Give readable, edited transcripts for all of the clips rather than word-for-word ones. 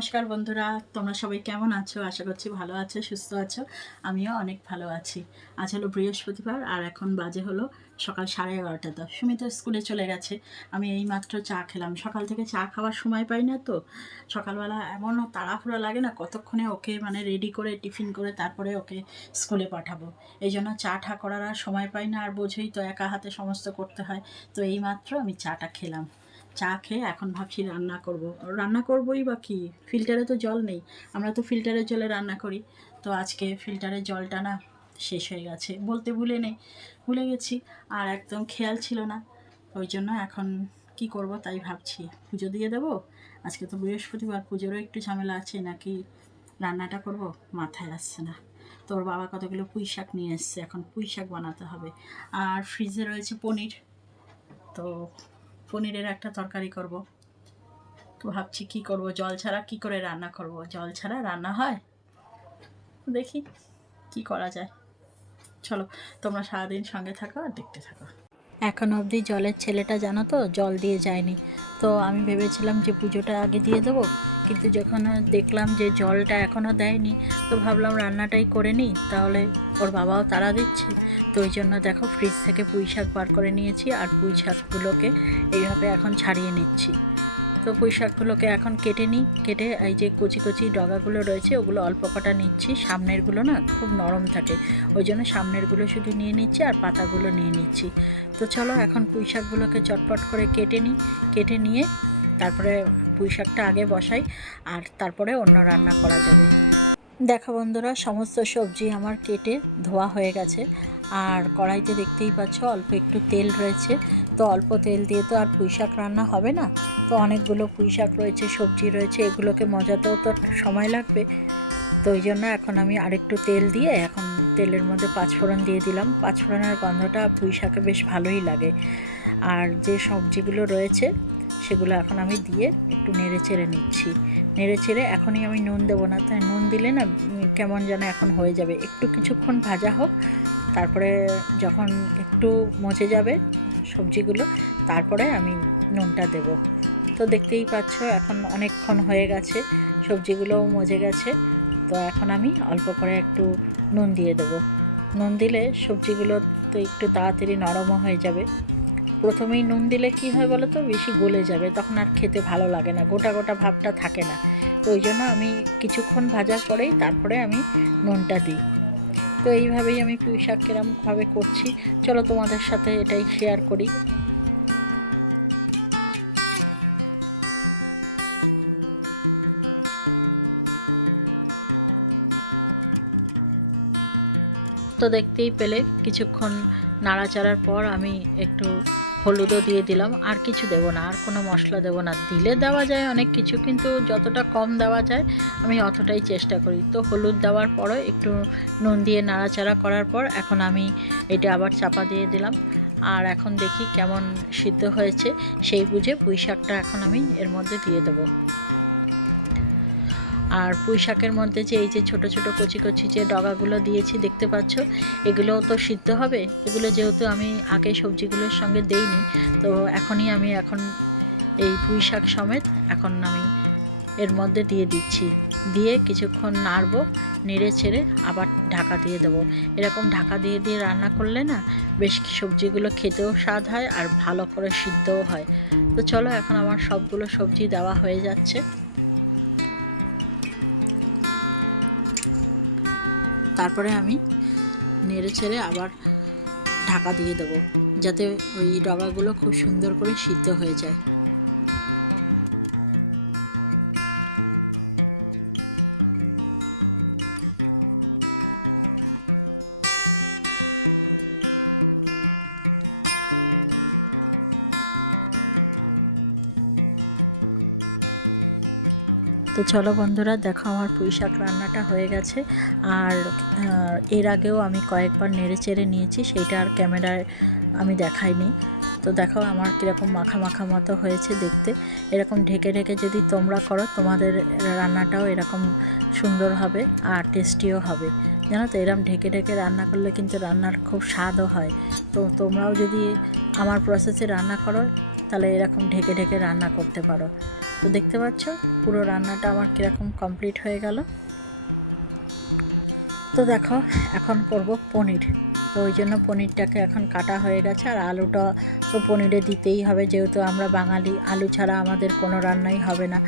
নমস্কার বন্ধুরা, তোমরা সবাই কেমন আছো? আশা করছি ভালো আছো, সুস্থ আছো। আমিও অনেক ভালো আছি। আজ হলো বৃহস্পতিবার আর এখন বাজে হলো সকাল 11:30। সুমিত স্কুলে চলে গেছে। আমি এইমাত্র চা খেলাম। সকাল থেকে চা খাওয়ার সময় পাই না তো। সকালবেলা এমন তাড়াহুড়ো লাগে না, কতক্ষণে ওকে রেডি করে টিফিন করে তারপরে ওকে স্কুলে পাঠাবো। এই জন্য চা ঠা করার আর সময় পাই না, আর বোঝোই তো একা হাতে সমস্ত করতে হয়। তো এইমাত্র আমি চাটা খেলাম। চা খেয়ে এখন ভাবছি রান্না করবই বা কি, ফিল্টারে তো জল নেই। আমরা তো ফিল্টারের জলে রান্না করি। তো আজকে ফিল্টারের জলটা না শেষ হয়ে গেছে, বলতে ভুলে গেছি। আর একদম খেয়াল ছিল না। ওই জন্য এখন কি করব তাই ভাবছি, পুজো দিয়ে দেবো। আজকে তো বৃহস্পতিবার, পুজোরও একটু ঝামেলা আছে, নাকি রান্নাটা করব মাথায় আসছে না। তোর বাবা কতগুলো পুঁই শাক নিয়ে এসছে, এখন পুঁই শাক বানাতে হবে। আর ফ্রিজে রয়েছে পনির, তো পনিরের একটা তরকারি করব। তো ভাবছি কি করব, জল ছাড়া কি করে রান্না করব, জল ছাড়া রান্না হয়? দেখি কি করা যায়। চলো, তোমরা সারাদিন সঙ্গে থাকো আর দেখতে থাকো। এখন অবধি জলের ছেলেটা জানো তো জল দিয়ে যায়নি। তো আমি ভেবেছিলাম যে পুজোটা আগে দিয়ে দেবো, কিন্তু যখন দেখলাম যে জলটা এখনও দেয়নি, তো ভাবলাম রান্নাটাই করে নিই, তাহলে ওর বাবাও তাড়া দিচ্ছে। তো ওই জন্য দেখো ফ্রিজ থেকে পুঁই শাক বার করে নিয়েছি, আর পুঁই শাকগুলোকে এইভাবে এখন ছাড়িয়ে নিচ্ছি। তো পুঁই শাকগুলোকে এখন কেটে এই যে কচি কচি ডগাগুলো রয়েছে ওগুলো অল্প কটা নিচ্ছি। সামনেরগুলো না খুব নরম থাকে, ওই জন্য সামনেরগুলো শুধু নিয়ে নিচ্ছি আর পাতাগুলো নিয়ে নিচ্ছি। তো চলো এখন পুঁই শাকগুলোকে চটপট করে কেটে নিয়ে তারপরে পুঁই শাকটা আগে বসাই, আর তারপরে অন্য রান্না করা যাবে। দেখো বন্ধুরা, সমস্ত সবজি আমার কেটে ধোয়া হয়ে গেছে। আর কড়াইতে দেখতেই পাচ্ছ অল্প একটু তেল রয়েছে। তো অল্প তেল দিয়ে তো আর পুঁই শাক রান্না হবে না। তো অনেকগুলো পুঁই শাক রয়েছে, সবজি রয়েছে, এগুলোকে মজাতেও তো সময় লাগবে। তো ওই জন্য এখন আমি আরেকটু তেল দিয়ে এখন তেলের মধ্যে পাঁচফোড়ন দিয়ে দিলাম। পাঁচফোড়নের গন্ধটা পুঁই শাকে বেশ ভালোই লাগে। আর যে সবজিগুলো রয়েছে সেগুলো এখন আমি দিয়ে একটু নেড়ে চেড়ে নিচ্ছি। নেড়ে চেড়ে এখনই আমি নুন দেবো না, তাই নুন দিলে না কেমন যেন এখন হয়ে যাবে। একটু কিছুক্ষণ ভাজা হোক, তারপরে যখন একটু মজে যাবে সবজিগুলো, তারপরে আমি নুনটা দেব। তো দেখতেই পাচ্ছ এখন অনেকক্ষণ হয়ে গেছে, সবজিগুলোও মজে গেছে। তো এখন আমি অল্প করে একটু নুন দিয়ে দেবো। নুন দিলে সবজিগুলো তো একটু তাড়াতাড়ি নরমও হয়ে যাবে। প্রথমেই নুন দিলে কি হয় বলো তো, বেশি গলে যাবে, তখন আর খেতে ভালো লাগে না, গোটা গোটা ভাবটা থাকে না। তো ওই জন্য আমি কিছুক্ষণ ভাজার পরেই তারপরে আমি নুনটা দিই। তো এইভাবেই আমি পুঁই শাক কিরমভাবে করছি, চলো তোমাদের সাথে এটাই শেয়ার করি। তো দেখতেই পেলে কিছুক্ষণ নাড়াচাড়ার পর আমি একটু হলুদও দিয়ে দিলাম। আর কিছু দেবো না, আর কোনো মশলা দেবো না। দিলে দেওয়া যায় অনেক কিছু, কিন্তু যতটা কম দেওয়া যায় আমি অতটাই চেষ্টা করি। তো হলুদ দেওয়ার পরও একটু নুন দিয়ে নাড়াচাড়া করার পর এখন আমি এটা আবার চাপা দিয়ে দিলাম। আর এখন দেখি কেমন সিদ্ধ হয়েছে, সেই বুঝে পুঁই শাকটা এখন আমি এর মধ্যে দিয়ে দেবো। আর পুঁই শাকের মধ্যে যে এই যে ছোট ছোট কচি কচি যে ডগাগুলো দিয়েছি দেখতে পাচ্ছ, এগুলোও তো সিদ্ধ হবে। এগুলো যেহেতু আমি আগে সবজিগুলোর সঙ্গে দেইনি, তো আমি এই পুঁই শাক সমেত এখন আমি এর মধ্যে দিয়ে দিচ্ছি। দিয়ে কিছুক্ষণ নাড়বো, নেড়ে ছেড়ে আবার ঢাকা দিয়ে দেবো। এরকম ঢাকা দিয়ে দিয়ে রান্না করলে না বেশ সবজিগুলো খেতেও স্বাদ হয় আর ভালো করে সিদ্ধও হয়। তো চলো, এখন আমার সবগুলো সবজি দেওয়া হয়ে যাচ্ছে। তারপরে আমি নেড়ে ছেড়ে আবার ঢাকা দিয়ে দেবো, যাতে ওই ডগাগুলো খুব সুন্দর করে সিদ্ধ হয়ে যায়। তো চলো বন্ধুরা, দেখো আমার পুঁই শাক রান্নাটা হয়ে গেছে। আর এর আগেও আমি কয়েকবার নেড়ে চেড়ে নিয়েছি, সেইটা আর ক্যামেরায় আমি দেখাইনি। তো দেখো আমার কীরকম মাখা মাখা মতো হয়েছে দেখতে। এরকম ঢেকে ঢেকে যদি তোমরা করো, তোমাদের রান্নাটাও এরকম সুন্দর হবে আর টেস্টিও হবে। জানো তো, এরকম ঢেকে ঢেকে রান্না করলে কিন্তু রান্নার খুব স্বাদও হয়। তো তোমরাও যদি আমার প্রসেসে রান্না করো, তাহলে এরকম ঢেকে ঢেকে রান্না করতে পারো। তো দেখতে পাচ্ছ পুরো রান্নাটা আমার কীরকম কমপ্লিট হয়ে গেল। তো দেখো এখন করব পনির। তো ওই জন্য পনিরটাকে এখন কাটা হয়ে গেছে, আর আলুটা তো পনিরে দিতেই হবে, যেহেতু আমরা বাঙালি, আলু ছাড়া আমাদের কোনো রান্নাই হবে না।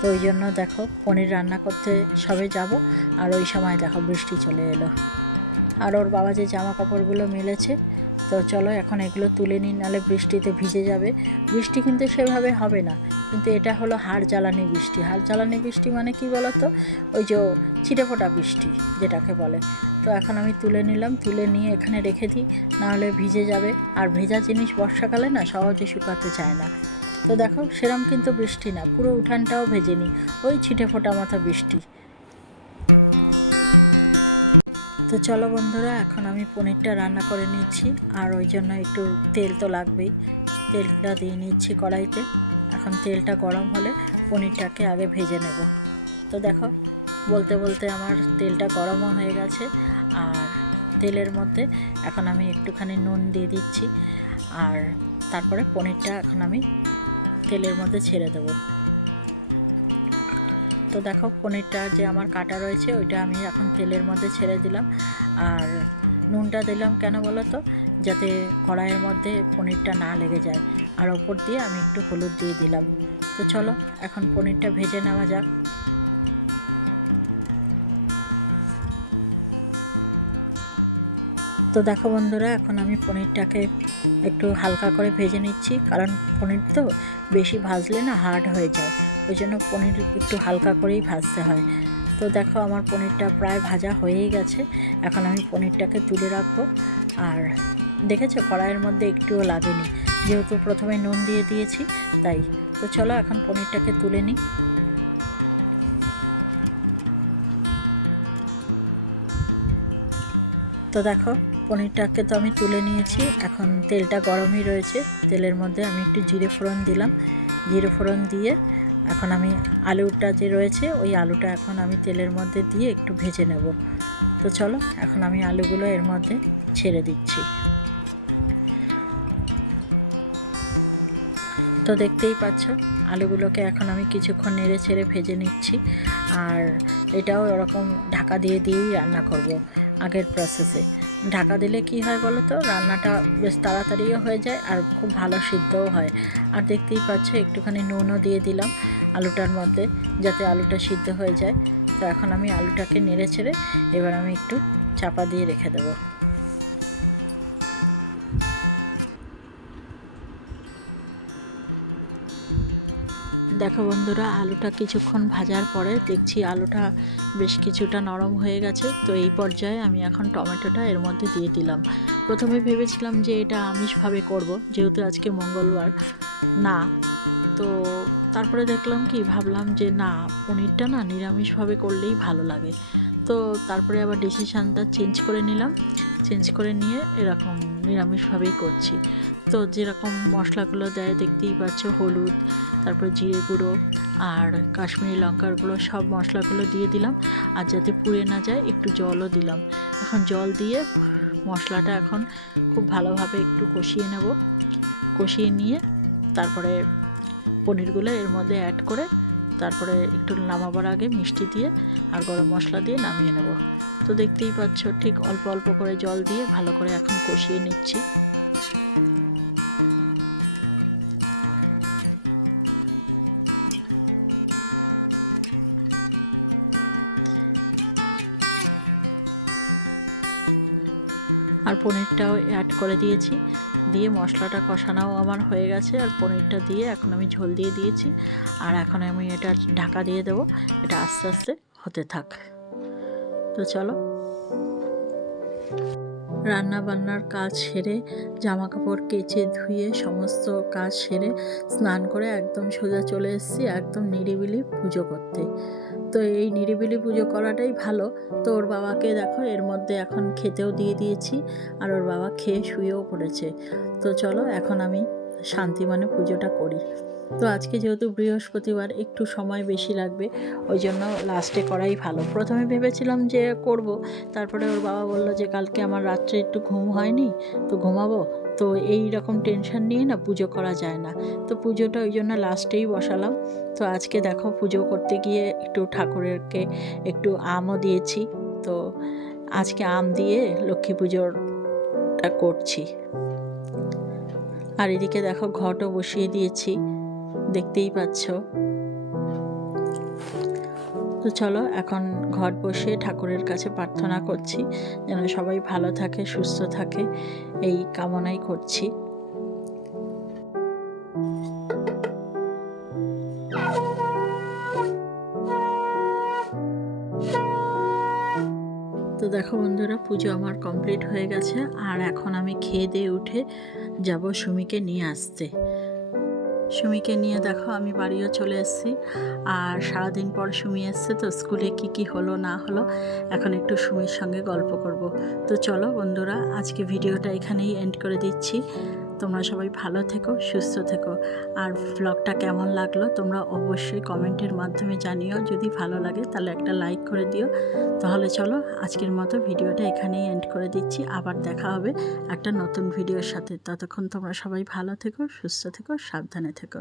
তো ওই জন্য দেখো পনির রান্না করতে সবে যাব, আর ওই সময় দেখো বৃষ্টি চলে এলো। আর ওর বাবা যে জামা কাপড়গুলো মেলেছে, তো চলো এখন এগুলো তুলে নিই, নাহলে বৃষ্টিতে ভিজে যাবে। বৃষ্টি কিন্তু সেভাবে হবে না, কিন্তু এটা হলো হাড় জ্বালানি বৃষ্টি। হাড় জ্বালানি বৃষ্টি মানে কি বলো তো, ওই যে ছিটেফোঁটা বৃষ্টি যেটাকে বলে। তো এখন আমি তুলে নিলাম, তুলে নিয়ে এখানে রেখে দিই, নাহলে ভিজে যাবে। আর ভেজা জিনিস বর্ষাকালে না সহজে শুকাতে চায় না। তো দেখো সেরম কিন্তু বৃষ্টি না, পুরো উঠানটাও ভেজে নিই, ওই ছিটেফোঁটা মতো বৃষ্টি। তো চলো বন্ধুরা, এখন আমি পনিরটা রান্না করে নিচ্ছি, আর ওই জন্য একটু তেল তো লাগবেই। তেলটা দিয়ে নিচ্ছি কড়াইতে। এখন তেলটা গরম হলে পনিরটাকে আগে ভেজে নেব। তো দেখো বলতে বলতে আমার তেলটা গরমও হয়ে গেছে, আর তেলের মধ্যে এখন আমি একটুখানি নুন দিয়ে দিচ্ছি, আর তারপরে পনিরটা এখন আমি তেলের মধ্যে ছেড়ে দেবো। তো দেখো পনিরটা যে আমার কাটা রয়েছে ওইটা আমি এখন তেলের মধ্যে ছেড়ে দিলাম। আর নুনটা দিলাম কেন বলো তো, যাতে কড়াইয়ের মধ্যে পনিরটা না লেগে যায়। আর ওপর দিয়ে আমি একটু হলুদ দিয়ে দিলাম। তো চলো এখন পনিরটা ভেজে নেওয়া যাক। তো দেখো বন্ধুরা, এখন আমি পনিরটাকে একটু হালকা করে ভেজে নিচ্ছি, কারণ পনির তো বেশি ভাজলে না হার্ড হয়ে যায়, ওই জন্য পনির একটু হালকা করেই ভাজতে হয়। তো দেখো আমার পনিরটা প্রায় ভাজা হয়েই গেছে। এখন আমি পনিরটাকে তুলে রাখবো। আর দেখেছো কড়াইয়ের মধ্যে একটুও লাগেনি, যেহেতু প্রথমে নুন দিয়ে দিয়েছি তাই। তো চলো এখন পনিরটাকে তুলে নিই। তো দেখো পনিরটাকে তো আমি তুলে নিয়েছি, এখন তেলটা গরমই রয়েছে। তেলের মধ্যে আমি একটু জিরে ফোড়ন দিলাম। জিরে ফোড়ন দিয়ে এখন আমি আলুটা যে রয়েছে ওই আলুটা এখন আমি তেলের মধ্যে দিয়ে একটু ভেজে নেব। তো চলো এখন আমি আলুগুলো এর মধ্যে ছেড়ে দিচ্ছি। তো দেখতেই পাচ্ছ আলুগুলোকে এখন আমি কিছুক্ষণ নেড়ে ছেড়ে ভেজে নিচ্ছি। আর এটাও ওরকম ঢাকা দিয়ে দিয়েই রান্না করব আগের প্রসেসে। ঢাকা দিলে কি হয় বলো তো, রান্নাটা বেশ তাড়াতাড়িও হয়ে যায় আর খুব ভালো সিদ্ধও হয়। আর দেখতেই পাচ্ছ একটুখানি নুনও দিয়ে দিলাম আলুটার মধ্যে, যাতে আলুটা সিদ্ধ হয়ে যায়। তো এখন আমি আলুটাকে নেড়ে ছেড়ে এবার আমি একটু চাপা দিয়ে রেখে দেবো। দেখো বন্ধুরা, আলুটা কিছুক্ষণ ভাজার পরে দেখছি আলুটা বেশ কিছুটা নরম হয়ে গেছে। তো এই পর্যায়ে আমি এখন টমেটোটা এর মধ্যে দিয়ে দিলাম। প্রথমে ভেবেছিলাম যে এটা আমিষভাবে করব, যেহেতু আজকে মঙ্গলবার না। তো তারপরে দেখলাম কি, ভাবলাম যে না, পনিরটা না নিরামিষভাবে করলেই ভালো লাগে। তো তারপরে আবার ডিসিশানটা চেঞ্জ করে নিলাম। চেঞ্জ করে নিয়ে এরকম নিরামিষভাবেই করছি। তো যেরকম মশলাগুলো দেয় দেখতেই পাচ্ছ, হলুদ, তারপর জিরে গুঁড়ো আর কাশ্মীরি লঙ্কার গুঁড়ো, সব মশলাগুলো দিয়ে দিলাম। আর যাতে পুড়ে না যায় একটু জলও দিলাম। এখন জল দিয়ে মশলাটা এখন খুব ভালোভাবে একটু কষিয়ে নেব। কষিয়ে নিয়ে তারপরে পনিরগুলো এর মধ্যে অ্যাড করে, তারপরে একটু নামাবার আগে মিষ্টি দিয়ে আর গরম মশলা দিয়ে নামিয়ে নেব। তো দেখতেই পাচ্ছ ঠিক অল্প অল্প করে জল দিয়ে ভালো করে এখন কষিয়ে নিচ্ছি। আর পনিরটাও অ্যাড করে দিয়েছি, দিয়ে মশলাটা কষানোও আমার হয়ে গেছে। আর পনিরটা দিয়ে এখন আমি ঝোল দিয়ে দিয়েছি, আর এখন আমি এটা ঢাকা দিয়ে দেবো। এটা আস্তে আস্তে হতে থাক। তো চলো, রান্না বান্নার কাজ সেরে, জামা কাপড় কেচে ধুয়ে সমস্ত কাজ সেরে স্নান করে একদম সোজা চলে এসেছি একদম নিরিবিলি পুজো করতে। তো এই নিরিবিলি পুজো করাটাই ভালো। তো ওর বাবাকে দেখো এর মধ্যে এখন খেতেও দিয়ে দিয়েছি, আর ওর বাবা খেয়ে শুয়েও পড়েছে। তো চলো এখন আমি শান্তি মনে পুজোটা করি। তো আজকে যেহেতু বৃহস্পতিবার একটু সময় বেশি লাগবে, ওই জন্য লাস্টে করাই ভালো। প্রথমে ভেবেছিলাম যে করব, তারপরে ওর বাবা বলল যে কালকে আমার রাত্রে একটু ঘুম হয়নি, তো ঘুমাবো, তো এই রকম টেনশন নিয়ে না পুজো করা যায় না। তো পুজোটা ওই জন্য লাস্টেই বসালাম। তো আজকে দেখো পুজো করতে গিয়ে একটু ঠাকুরকে একটু আমও দিয়েছি। তো আজকে আম দিয়ে লক্ষ্মী পুজোটা করছি। আর এদিকে দেখো ঘটও বসিয়ে দিয়েছি, দেখতেই পাচ্ছ। তো চলো এখন ঘট বসিয়ে ঠাকুরের কাছে প্রার্থনা করছি যেন সবাই ভালো থাকে, সুস্থ থাকে, এই কামনাই করছি। তো দেখো বন্ধুরা, পুজো আমার কমপ্লিট হয়ে গেছে। আর এখন আমি খেয়ে দিয়ে উঠে যাব সুমিকে নিয়ে আসতে। সুমিকে নিয়ে দেখো আমি বাড়িও চলে এসেছি। আর সারাদিন পর সুমি এসছে, তো স্কুলে কি হলো না হলো এখন একটু সুমির সঙ্গে গল্প করব। তো চলো বন্ধুরা, আজকে ভিডিওটা এখানেই এন্ড করে দিচ্ছি। তোমরা সবাই ভালো থেকো, সুস্থ থেকো। আর ব্লগটা কেমন লাগলো তোমরা অবশ্যই কমেন্টের মাধ্যমে জানিও। যদি ভালো লাগে তাহলে একটা লাইক করে দিও। তাহলে চলো আজকের মতো ভিডিওটা এখানেই এন্ড করে দিচ্ছি। আবার দেখা হবে একটা নতুন ভিডিওর সাথে। ততক্ষণ তোমরা সবাই ভালো থেকো, সুস্থ থেকো, সাবধানে থেকো।